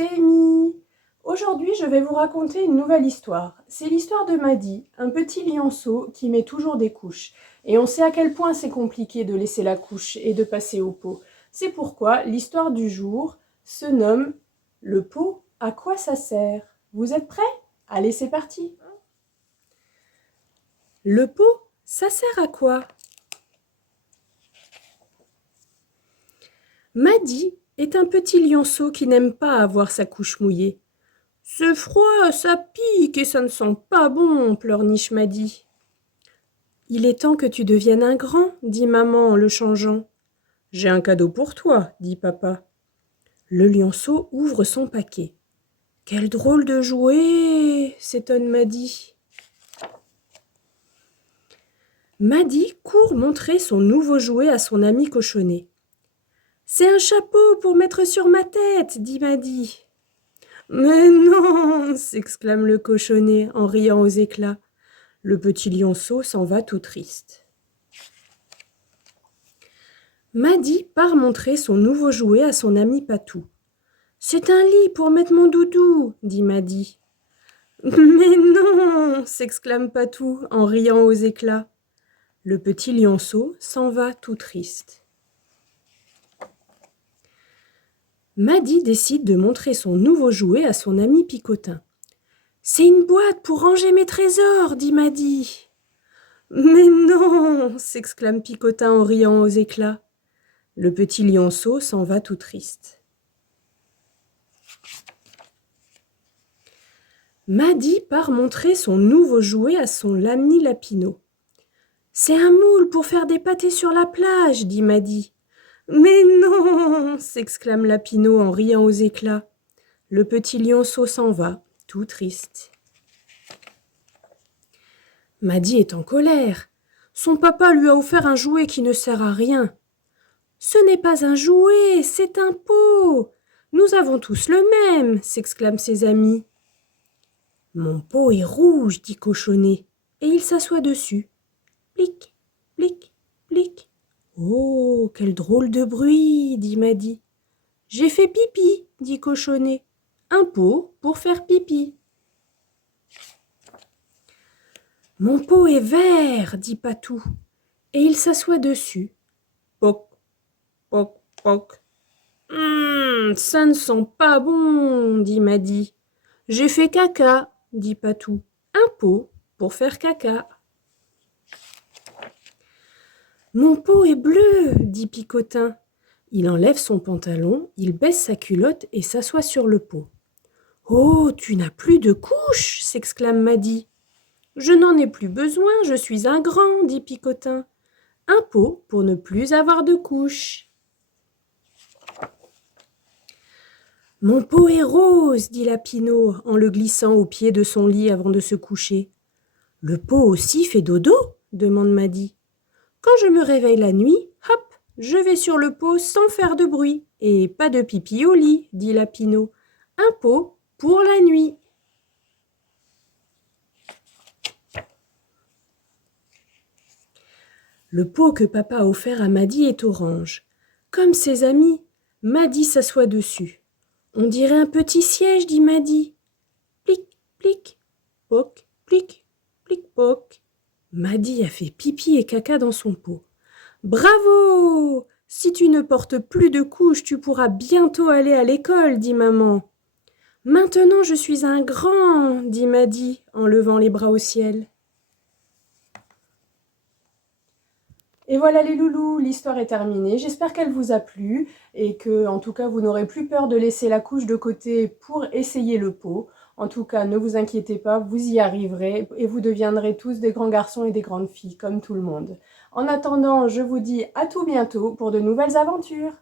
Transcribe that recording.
c'est Amy. Aujourd'hui, je vais vous raconter une nouvelle histoire. C'est l'histoire de Maddy, un petit lionceau qui met toujours des couches. Et on sait à quel point c'est compliqué de laisser la couche et de passer au pot. C'est pourquoi l'histoire du jour se nomme « Le pot, à quoi ça sert ?» Vous êtes prêts? Allez, c'est parti. Le pot, ça sert à quoi? Maddy est un petit lionceau qui n'aime pas avoir sa couche mouillée. « C'est froid, ça pique et ça ne sent pas bon, » pleurniche Maddy. « Il est temps que tu deviennes un grand, » dit maman en le changeant. « J'ai un cadeau pour toi, » dit papa. Le lionceau ouvre son paquet. « Quel drôle de jouet !» s'étonne Maddy. Maddy court montrer son nouveau jouet à son ami cochonnet. « C'est un chapeau pour mettre sur ma tête, » dit Maddy. « Mais non !» s'exclame le cochonnet en riant aux éclats. Le petit lionceau s'en va tout triste. Maddy part montrer son nouveau jouet à son ami Patou. « C'est un lit pour mettre mon doudou, » dit Maddy. « Mais non !» s'exclame Patou en riant aux éclats. Le petit lionceau s'en va tout triste. Maddy décide de montrer son nouveau jouet à son ami Picotin. « C'est une boîte pour ranger mes trésors, » dit Maddy. « Mais non !» s'exclame Picotin en riant aux éclats. Le petit lionceau s'en va tout triste. Maddy part montrer son nouveau jouet à son ami Lapinot. « C'est un moule pour faire des pâtés sur la plage, » dit Maddy. « Mais non !» s'exclame Lapinot en riant aux éclats. Le petit lionceau s'en va, tout triste. Maddy est en colère. Son papa lui a offert un jouet qui ne sert à rien. « Ce n'est pas un jouet, c'est un pot. Nous avons tous le même, » s'exclament ses amis. « Mon pot est rouge, » dit Cochonnet, et il s'assoit dessus. Plic, plic, plic. « Oh, quel drôle de bruit, » dit Maddy. « J'ai fait pipi, » dit Cochonnet. « Un pot pour faire pipi. »« Mon pot est vert, » dit Patou, et il s'assoit dessus. Poc, poc, poc. « Ça ne sent pas bon, » dit Maddy. « J'ai fait caca, » dit Patou. « Un pot pour faire caca. »« Mon pot est bleu, » dit Picotin. Il enlève son pantalon, il baisse sa culotte et s'assoit sur le pot. « Oh, tu n'as plus de couches !» s'exclame Maddy. « Je n'en ai plus besoin, je suis un grand, » dit Picotin. « Un pot pour ne plus avoir de couches. »« Mon pot est rose, » dit Lapinot en le glissant au pied de son lit avant de se coucher. « Le pot aussi fait dodo ?» demande Maddy. « Quand je me réveille la nuit, hop, je vais sur le pot sans faire de bruit. Et pas de pipi au lit, » dit Lapinot. « Un pot pour la nuit. » Le pot que papa a offert à Maddy est orange. Comme ses amis, Maddy s'assoit dessus. « On dirait un petit siège, » dit Maddy. Plic, plic, poc, plic, plic, poc. Maddy a fait pipi et caca dans son pot. « Bravo! Si tu ne portes plus de couches, tu pourras bientôt aller à l'école, » dit maman. « Maintenant je suis un grand, » dit Maddy en levant les bras au ciel. Et voilà les loulous, l'histoire est terminée. J'espère qu'elle vous a plu et que, en tout cas, vous n'aurez plus peur de laisser la couche de côté pour essayer le pot. En tout cas, ne vous inquiétez pas, vous y arriverez et vous deviendrez tous des grands garçons et des grandes filles, comme tout le monde. En attendant, je vous dis à tout bientôt pour de nouvelles aventures.